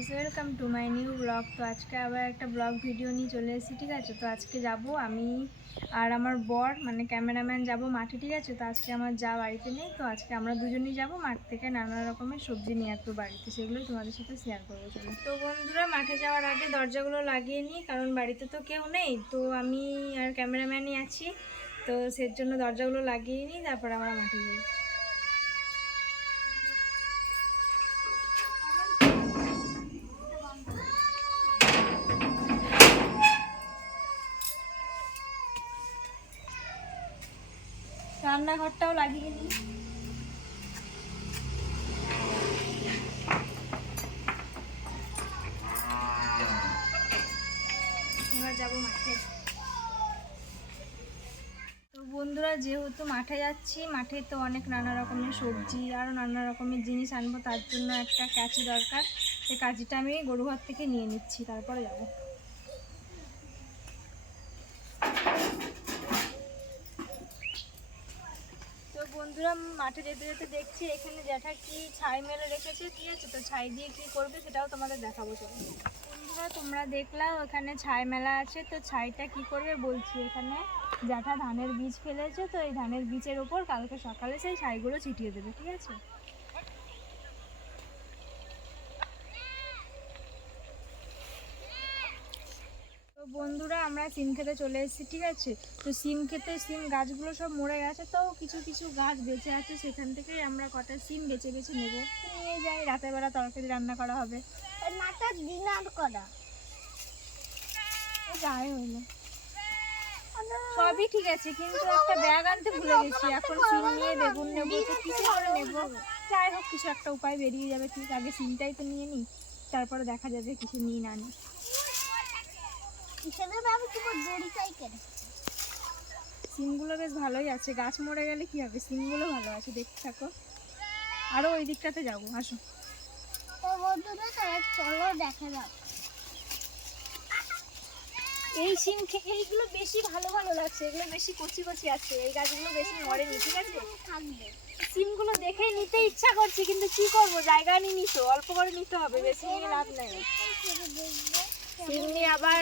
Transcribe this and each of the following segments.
Guys, welcome to my new blog. তো আজকে আবার একটা ব্লগ ভিডিও নিয়ে চলে এসেছি, ঠিক আছে। তো আজকে যাব আমি আর আমার বর মানে ক্যামেরাম্যান যাব মাঠে, ঠিক আছে। তো আজকে আমার যা বাড়িতে নেই, তো আজকে আমরা দুজনেই যাব মাঠ থেকে নানা রকমের সবজি নিয়ে আসবো বাড়িতে, সেগুলোই তোমাদের সাথে শেয়ার করবো। চলো তো বন্ধুরা, মাঠে যাওয়ার আগে দরজাগুলো লাগিয়ে নিই, কারণ বাড়িতে তো কেউ নেই, তো আমি আর ক্যামেরাম্যানই আছি, তো সের জন্য দরজাগুলো লাগিয়ে নিই, তারপর আমরা মাঠে যাই। রান্নাঘরটাও লাগিয়ে নিই। এবার যাবো মাঠে। তো বন্ধুরা, যেহেতু মাঠে যাচ্ছি, মাঠে তো অনেক নানা রকমের সবজি আরও নানা রকমের জিনিস আনবো, তার জন্য একটা কাঁচি দরকার। সেই কাঁচিটা আমি গরুঘর থেকে নিয়ে নিচ্ছি, তারপরে যাব। তো বন্ধুরা, মাঠে যেতে যেতে দেখছি এখানে জ্যাঠা কি ছাই মেলে রেখেছে, ঠিক আছে। তো ছাই দিয়ে কি করবে সেটাও তোমাদের দেখাবো। চলো বন্ধুরা, তোমরা দেখলাম ওখানে ছাই মেলা আছে, তো ছাইটা কি করবে বলছি। এখানে জ্যাঠা ধানের বীজ ফেলেছে, তো এই ধানের বীজের ওপর কালকে সকালে সেই ছাইগুলো ছিটিয়ে দেবে, ঠিক আছে। তো বন্ধুরা, আমরা সিম খেতে চলে এসেছি, ঠিক আছে। তো সিম খেতে সিম গাছগুলো সব মরে গেছে, তো কিছু কিছু গাছ বেঁচে আছে, সেখান থেকেই আমরা কটা সিম বেছে বেছে নেবো, নিয়ে যাই। রাতের বেলা তরকারি রান্না করা হবে, মাথার ডিনার করা যাই হইলো সবই ঠিক আছে, কিন্তু একটা ব্যাগ আনতে ভুলে গেছি। এখন সিম নিয়ে বেগুন নেবো, তো কিছু করে নেবো। যাই হোক, কিছু একটা উপায় বেরিয়ে যাবে। ঠিক আগে সিমটাই তো নিয়ে নিই, তারপরে দেখা যাবে কিছু নিয়ে না নিই। হিসেবে ভাবি তোমার দড়িটাই কেন সিমগুলো বেশ ভালোই আছে, গাছ মরে গেলে কি হবে, সিমগুলো ভালো আছে, দেখতে থাকো। আরও ওই দিকটাতে যাবো, আসো। তো বন্ধুরা, তারা চলো দেখা যাক। এই সিম এইগুলো বেশি ভালো ভালো লাগছে, এগুলো বেশি কচি কচি আছে, এই গাছগুলো বেশি মরেনি, ঠিক আছে। থাকবে সিমগুলো দেখেই নিতে ইচ্ছা করছে, কিন্তু কি করব, জায়গা নিয়ে নিতে অল্প করে নিতে হবে, বেশি নিয়ে লাভ নেই। সিম নিয়ে আবার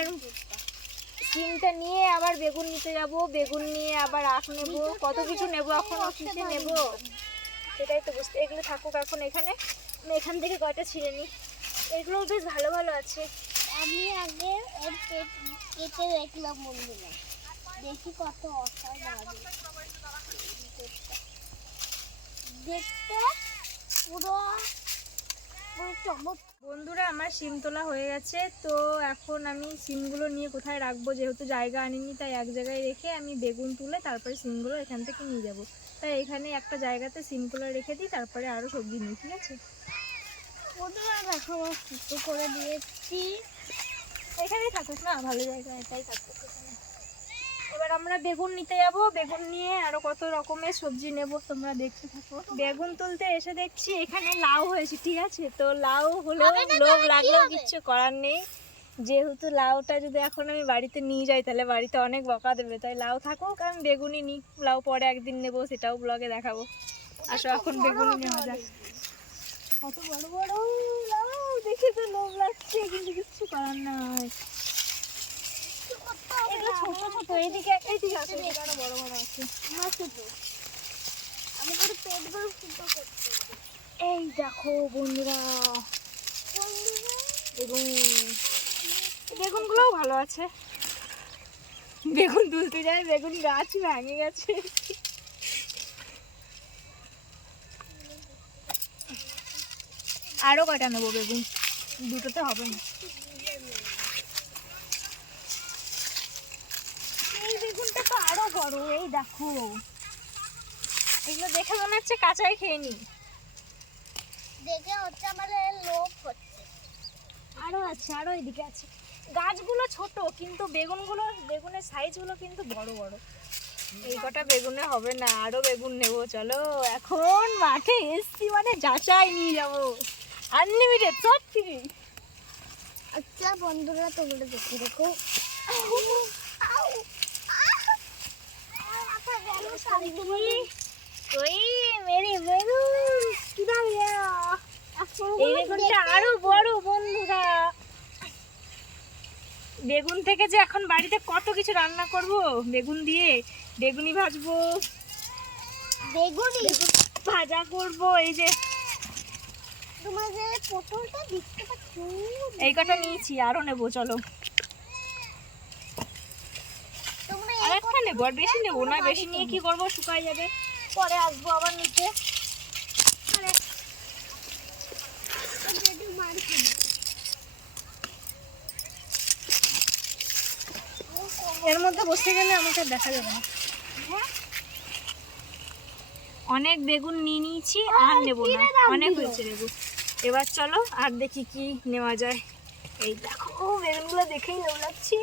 সিমটা নিয়ে আবার বেগুন নিতে যাব, বেগুন নিয়ে আবার আখ নেব, কত কিছু নেব, এখন কিসে নেব সেটাই তো বুঝতে। এগুলো থাকুক এখন এখানে, আমি এখান থেকে কয়টা ছিঁড়ে নিই। এগুলো বেশ ভালো ভালো আছে। আমি আগে এর কেটে দেখলাম বন্ধুরা, দেখি কত অসাধারণ দেখতে, পুরো চমৎকার। বন্ধুরা, আমার সিম তোলা হয়ে গেছে, তো এখন আমি সিমগুলো নিয়ে কোথায় রাখবো, যেহেতু জায়গা আনিনি, তাই এক জায়গায় রেখে আমি বেগুন তুলে তারপরে সিমগুলো এখান থেকে নিয়ে যাব। তাই এখানে একটা জায়গাতে সিমগুলো রেখে দিই, তারপরে আরও সবজি নিই, ঠিক আছে। বন্ধুরা দেখো, আমার ফুটো করে দিয়েছি। এখানেই থাকুক না, ভালো জায়গা, এটাই থাকুক এখানে। এবার আমরা বেগুন নিতে যাব, বেগুন নিয়ে আরো কত রকমের সবজি নেব, তোমরা দেখতে থাকো। বেগুন তুলতে এসে দেখছি এখানে লাউ হয়েছে, ঠিক আছে। তো লাউ হলেও লোভ লাগলেও কিচ্ছু করার নেই, যেহেতু লাউটা যদি এখন আমি বাড়িতে নিয়ে যাই তাহলে বাড়িতে অনেক বকা দেবে, তাই লাউ থাকুক, আমি বেগুনই নিই। লাউ পরে একদিন নেবো, সেটাও ব্লগে দেখাবো। আসো এখন বেগুনই নেওয়া যাক। কত বড় বড় লাউ, দেখে তো লোভ লাগছে, কিন্তু কিচ্ছু করার নাই। এগুলো ছোট ছোট, এইদিকে আছে, এদিকে আরো বড় বড় আছে। আমি করে পেটগুলো ফুটো করতে হবে। এই দেখো বন্ধুরা, বেগুন, বেগুনগুলোও ভালো আছে। বেগুন তুলতে যায়, বেগুন গাছ ভেঙে গেছে। আরো কয়টা নেবো বেগুন, দুটোতে হবে না। এই বেগুনটা তো আরো বড়, এই দেখো। এগুলো দেখে মনে হচ্ছে কাঁচাই খেয়ে নি। দেখে হচ্ছে আমাদের লোভ হচ্ছে। আরো আছে, আরো এদিকে আছে। গাছগুলো ছোট, কিন্তু বেগুনের সাইজগুলো কিন্তু বড় বড়। এই কটা বেগুনে হবে না, আরো বেগুন নেবো। চলো এখন মাঠে এসছি মানে যাচাই নিয়ে যাবো, আনলিমিটেড সব ফ্রি। আচ্ছা বন্ধুরা, তোমরা দেখে দেখো, এই বেগুনটা আরো বড় বন্ধুরা, বেগুন থেকে যে এখন বাড়িতে কত কিছু রান্না করব, বেগুন দিয়ে বেগুনি ভাজবো, বেগুনি ভাজা করব। এই যে তোমাদের পটলটা দেখতে পাচ্ছ, এই কটা নিয়েছি, আরো নেবো, চলো তোমরা আর একটা নেবো, আর বেশি নেবো না, বেশি নিয়ে কি করবো, শুকায় যাবে, পরে আসবো আবার নিতে। একটু মার খাবে। এর মধ্যে বসে গেলে আমাকে আর দেখা যাবে না। অনেক বেগুন নিয়ে নিয়েছি, আর নেবো না, অনেক হয়েছে বেগুন। এবার চলো আর দেখি কি নেওয়া যায়। এই দেখো বেগুনগুলো দেখেই লোভ লাগছে।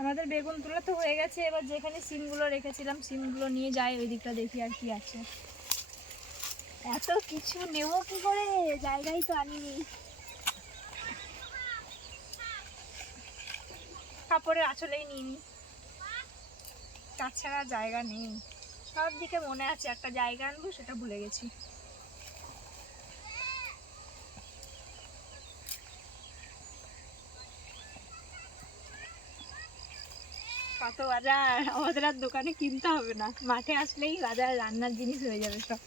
আমাদের বেগুন তোলা তো হয়ে গেছে, এবার যেখানে সিমগুলো রেখেছিলাম সিমগুলো নিয়ে যাই ওই দিকটা, দেখি আর কি আছে। এত কিছু নেবো কি করে, জায়গায় তো আনিনি। কাপড়ের আঁচলেই নিইনি, তাছাড়া জায়গা নেই। সব দিকে মনে আছে একটা জায়গা আনবো, সেটা ভুলে গেছি। কত বাজার, আমাদের আর দোকানে কিনতে হবে না, মাঠে আসলেই বাজার, রান্নার জিনিস হয়ে যাবে সব।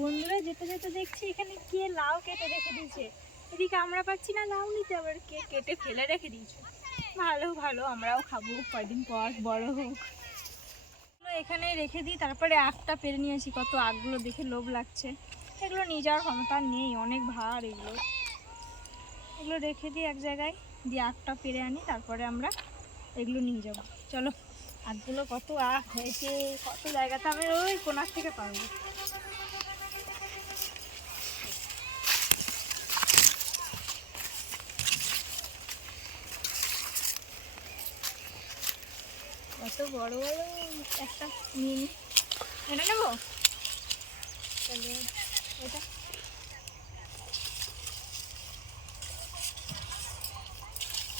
বন্ধুরা যেতে যেতে দেখছি এখানে কে লাউ কেটে রেখে দিয়েছে, এদিকে আমরা পাচ্ছি না লাউ নিতে, আবার কে কেটে ফেলে রেখে দিয়েছে। ভালো ভালো, আমরাও খাবো কয়দিন পর, বড় হোক। এখানে রেখে দিই, তারপরে আখটা পেরে নিয়ে আসি। কত আখগুলো দেখে লোভ লাগছে, এগুলো নিয়ে যাওয়ার ক্ষমতা নেই, অনেক ভার এগুলো। এগুলো রেখে দিই এক জায়গায়, দিয়ে আখটা পেরে আনি, তারপরে আমরা এগুলো নিয়ে যাব। চলো, আখগুলো কত আখ হয়েছে, কত জায়গাতে আমি ওই কোনার থেকে পারবো। কত বড় বড়, একটা নিয়ে নি, এটা নেবো, এটা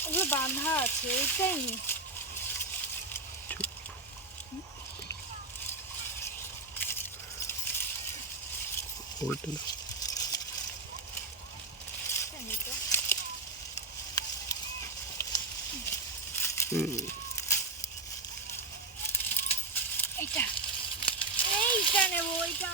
ওগুলো বাঁধা আছে, এইটাই নি। এইটা এইটা নেবো, এইটা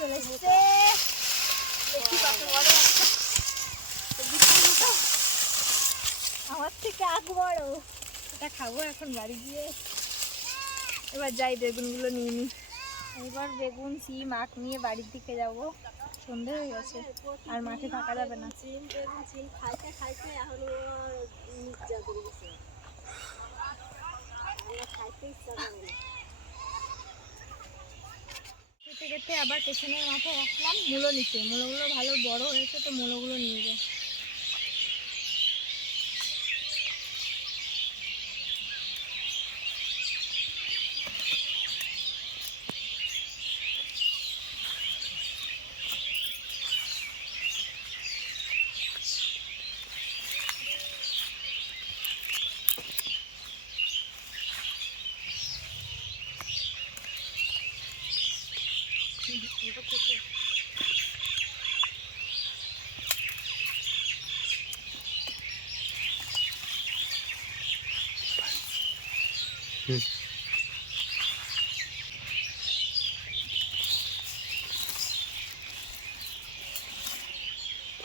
চলে এসছে। দেখি কত বড় একটা, আমার থেকে আগ বড়। এটা খাবো এখন বাড়ি গিয়ে। এবার যাই বেগুনগুলো নিয়ে নিই। এবার বেগুন সিম আখ নিয়ে বাড়ির দিকে যাব, সন্ধে হয়ে গেছে, আর মাঠে থাকা যাবে না। খাইতে খাইতে এখন নির্জা করে গেছে, খাইতে ইচ্ছা করে না। কেটে কেটে আবার পেছনের মাথায় আসলাম মূলো নিতে। মূলোগুলো ভালো বড় হয়েছে, তো মূলোগুলো নিয়ে যাই।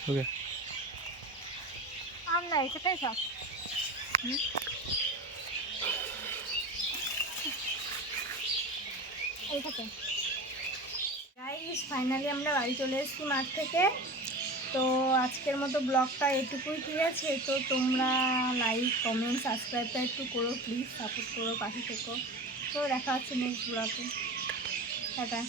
Okay. আম নাই, সেটাই থাক। এইটাতে গাইস, ফাইনালি আমরা বাড়ি চলে এসেছি মাঠ থেকে। তো আজকের মতো ব্লগটা এটুকুই, ঠিক আছে? তো তোমরা লাইক কমেন্ট সাবস্ক্রাইবটা একটু করো প্লিজ, সাপোর্ট করো, পাশে থেকো। তো দেখা হচ্ছে নেক্সট ব্লগে, টাটা।